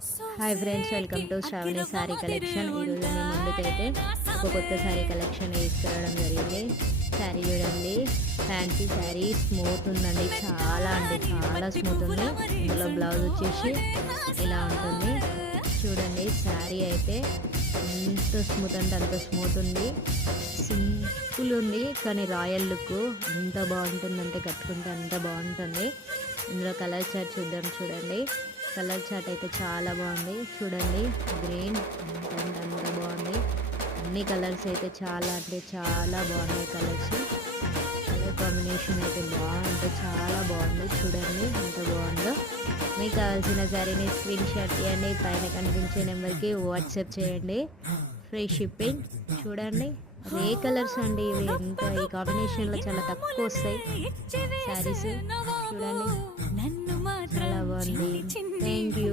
Hi friends, welcome to Sravani sari collection. ఈరోజు మేము ముందుకైతే ఒక కొత్త శారీ కలెక్షన్ తీసుకురావడం జరిగింది. శారీ చూడండి, ఫ్యాన్సీ శారీ, స్మూత్ ఉందండి, చాలా అంటే చాలా స్మూత్ ఉంది. ఇందులో బ్లౌజ్ వచ్చేసి ఇలా ఉంటుంది. చూడండి, శారీ అయితే ఎంత స్మూత్ అంటే అంత స్మూత్ ఉంది. సింపుల్ ఉంది కానీ రాయల్ లుక్ ఎంత బాగుంటుందంటే కట్టుకుంటే అంత బాగుంటుంది. ఇందులో కలర్ చార్ట్ చూద్దాం. చూడండి, కలర్ చార్ట్ అయితే చాలా బాగుంది. చూడండి, గ్రీన్ అంత బాగుంది. అన్ని కలర్స్ అయితే చాలా అంటే చాలా బాగున్నాయి. కలర్స్ కలర్ కాంబినేషన్ అయితే చాలా బాగుంది. చూడండి ఎంత బాగుందో. మీకు కావాల్సిన శారీని స్క్రీన్ షాట్ తీయండి, పైన కనిపించే నెంబర్కి వాట్సాప్ చేయండి. Free shipping. చూడండి, ఏ కలర్స్ అండి ఇవి, ఎంత ఈ కాంబినేషన్లో చాలా తక్కువ వస్తాయి శారీస్. చూడండి, చాలా బాగుంది. Thank you.